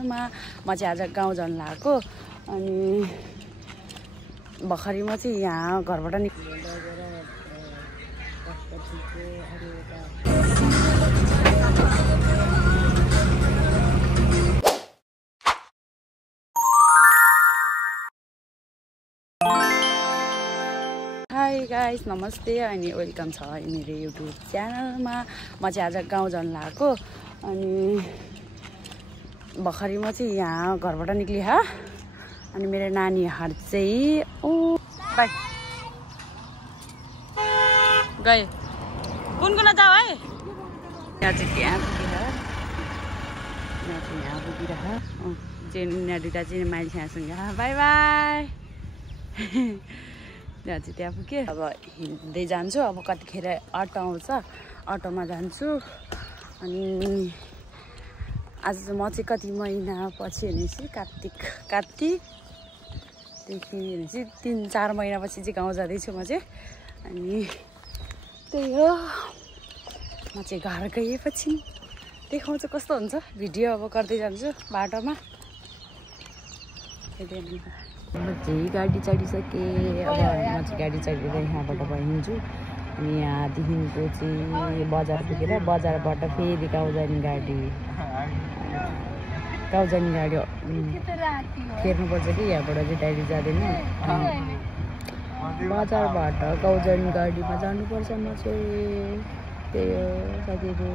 च्यानलमा म चाहिँ आज गाउँ जान लागेको अनि भर्खरै म चाहिँ यहाँ घरबाट हाई गाइस नमस्ते अनि वेलकम छ मेरो युट्युब च्यानलमा म चाहिँ आज गाउँ जान लागेको अनि भर्खरै म चाहिँ यहाँ घरबाट निक्लिए अनि मेरो नानीहरु चाहिँ बाई गए कुन जाऊ है यहाँ चाहिँ यहाँ पुगिरह यहाँ दुइटा चाहिँ माइलसँग बाई बाई यहाँ चाहिँ त्यहाँ पुगेँ अब हिँड्दै जान्छु अब कतिखेर अटो आउँछ अटोमा जान्छु अनि आज म चाहिँ कति महिना पछि भनेपछि कार्तिकदेखि भनेपछि 3-4 महिनापछि चाहिँ गाउँ जाँदैछु म चाहिँ अनि त्यही हो म चाहिँ घर गएपछि देखाउँछु कस्तो हुन्छ भिडियो अब गर्दै जान्छु बाटोमा म चाहिँ गाडी चढिसकेँ अब म चाहिँ गाडी चढेर यहाँबाट हिँड्छु अनि यहाँदेखिको चाहिँ बजार पुगेर बजारबाट फेरि गाउँ जाने गाडी फेर्नुपर्छ कि यहाँबाट चाहिँ डाइरेक्ट जाँदैन बजारबाट गाउँ जाने गाडीमा जानुपर्छ म चाहिँ त्यही हो साथीहरू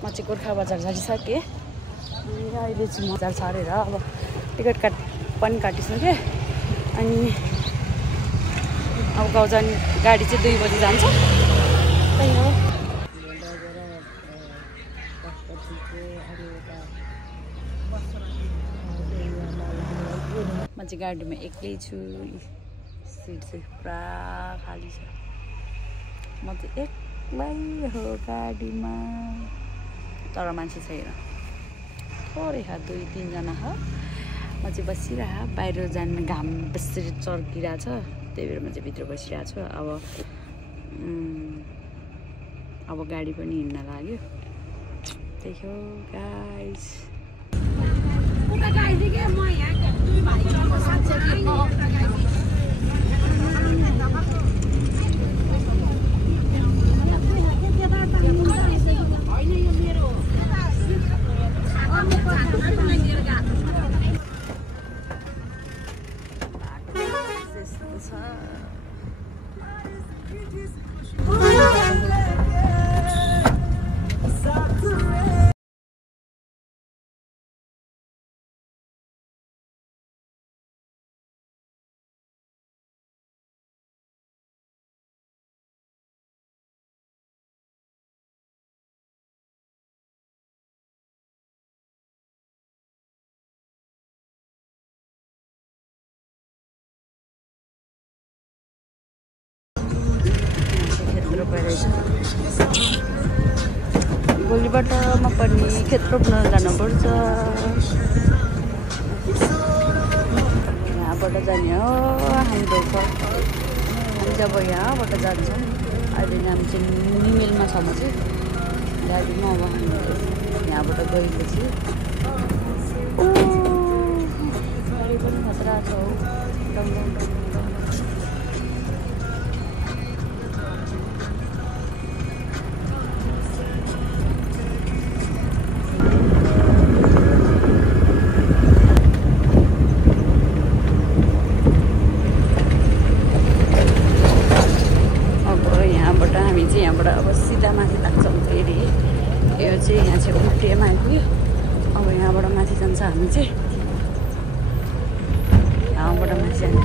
म चाहिँ गोर्खा बजार झरिसकेँ अहिले चाहिँ बजार छरेर अब टिकट पनि काटिसकेँ अनि अब गाउँ जाने गाडी चाहिँ 2 बजी जान्छ त्यही हो म चाहिँ गाडीमा एक्लै छु सिट चाहिँ पुरा खाली छ म चाहिँ एक्लै हो गाडीमा तर मान्छे छैन थोरै 2-3 जना हो म चाहिँ बसिरह बाहिर जाने घाम बेसरी चर्किरहेछ त्यही भएर म चाहिँ भित्र बसिरहेको छु अब गाडी पनि हिँड्न लाग्यो त्यही हो गाइस भोलिबाट म पनि खेत रोप्न जानुपर्छ यहाँबाट जाने हो हाम्रो घर हामी जब यहाँबाट जान्छौँ अहिले नाम चाहिँ निमेलमा छ म चाहिँ गाडीमा अब हामी यहाँबाट गएपछि गाडी पनि खतरा छ हौ यहाँबाट अब सिधा माथि लाग्छौँ फेरि यो यो चाहिँ यहाँ चाहिँ उफ्रिएमा आइपुग्यो अब यहाँबाट माथि जान्छ हामी चाहिँ यहाँबाट माथि जाने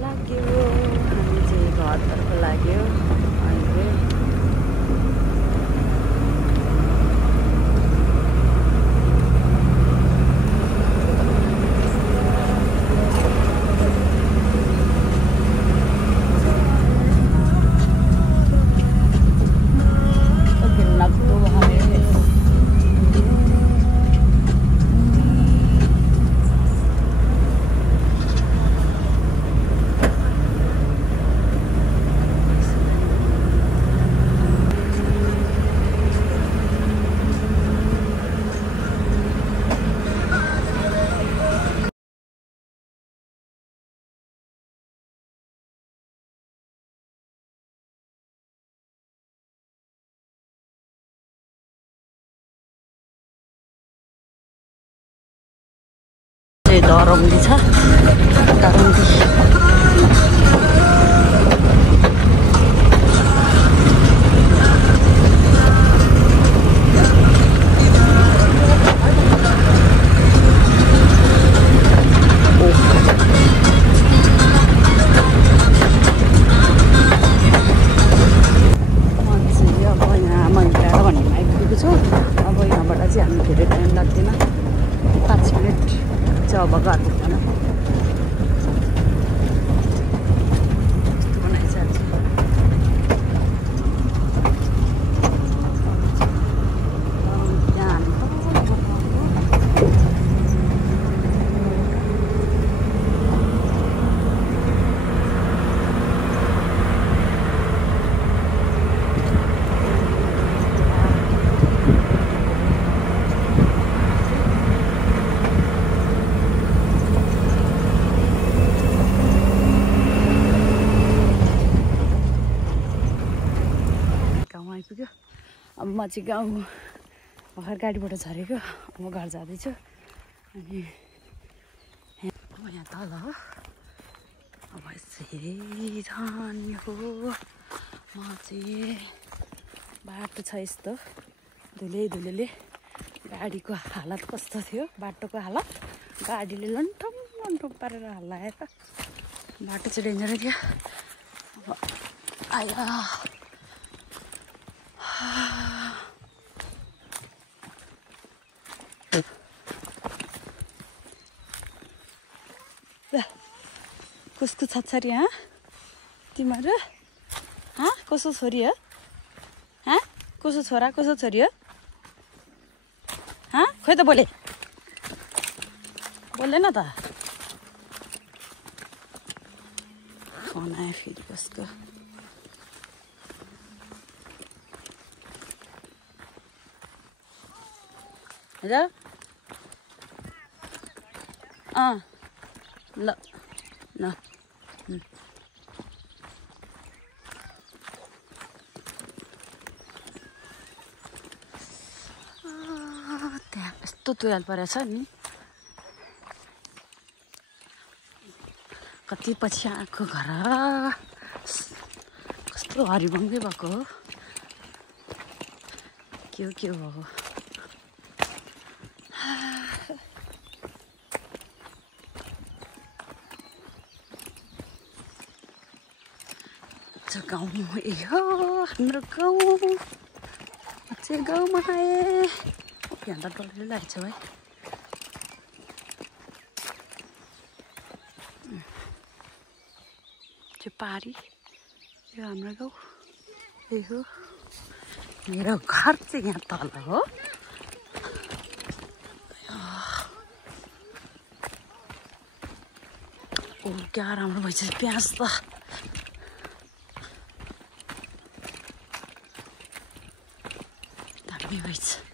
लाग्यो हामी चाहिँ घरतर्फ लाग्यो अहिले दरौली छ दरौली अब घर पुग्दैन कस्तो बनाइछ आइपुग्यो अब म चाहिँ गाउँ भर्खर गाडीबाट झरेको अब घर जाँदैछु अनि अब यहाँ तल हो अब यसरी जाने हो म चाहिँ बाटो छ यस्तो धुले गाडीको हालत कस्तो थियो बाटोको हालत गाडीले लन्ठम लन्ठम पारेर हल्लायो त बाटो चाहिँ डेन्जरै थियो अब आया कसको छोरी हाँ तिमीहरू हाँ कसो छोरी हो हाँ कसो छोरा कसो छोरी हो हाँ खोइ त बोलेन त फोन आयो फेरि कसको ल ल ल त्यहाँ यस्तो तुराल परेछ नि कति पछि आएको घर कस्तो हरिभङ्गै भएको हो के हो भएको गाउँ यो हाम्रो गाउँ चाहिँ गाउँमा आएँ यहाँ त डरले लागेको छ भाइ त्यो पारी यो हाम्रो गाउँ यही हो मेरो घर चाहिँ यहाँ तल हो ओ क्या राम्रो भएछ प्याज त दामी भएछ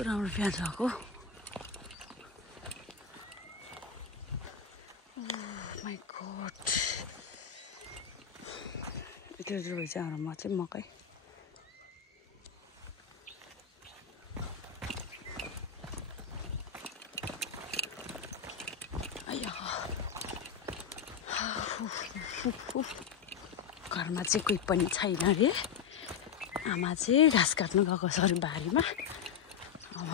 राम्रो प्याज भएको त्यो रहेछ हाम्रोमा चाहिँ मकै घरमा चाहिँ कोही पनि छैन अरे आमा चाहिँ घाँस काट्नु गएको छ अरे बारीमा अब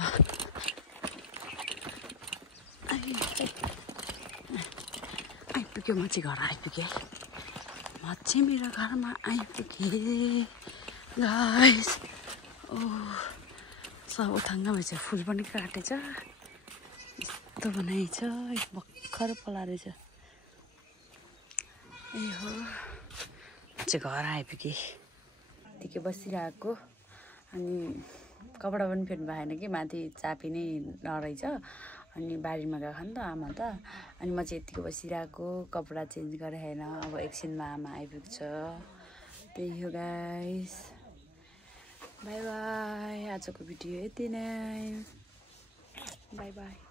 आइपुग्यो म चाहिँ घर आइपुगेँ म चाहिँ मेरो घरमा आइपुगेँ गाइस ओ सब उथाङ्गमा चाहिँ फुल पनि काटेछ यस्तो बनाएछ भर्खर पलाएछ ए हो चाहिँ घर आइपुगेँ यतिकै बसिरहेको अनि कपडा पनि फेर्नु भएन कि माथि चापी नै नरहेछ अनि बारीमा गएको नि त आमा त अनि म चाहिँ यतिकै बसिरहेको कपडा चेन्ज गरेँ होइन अब एकछिनमा आमा आइपुग्छ त्यही हो गाइस बाई बाई आजको भिडियो यति नै बाई बाई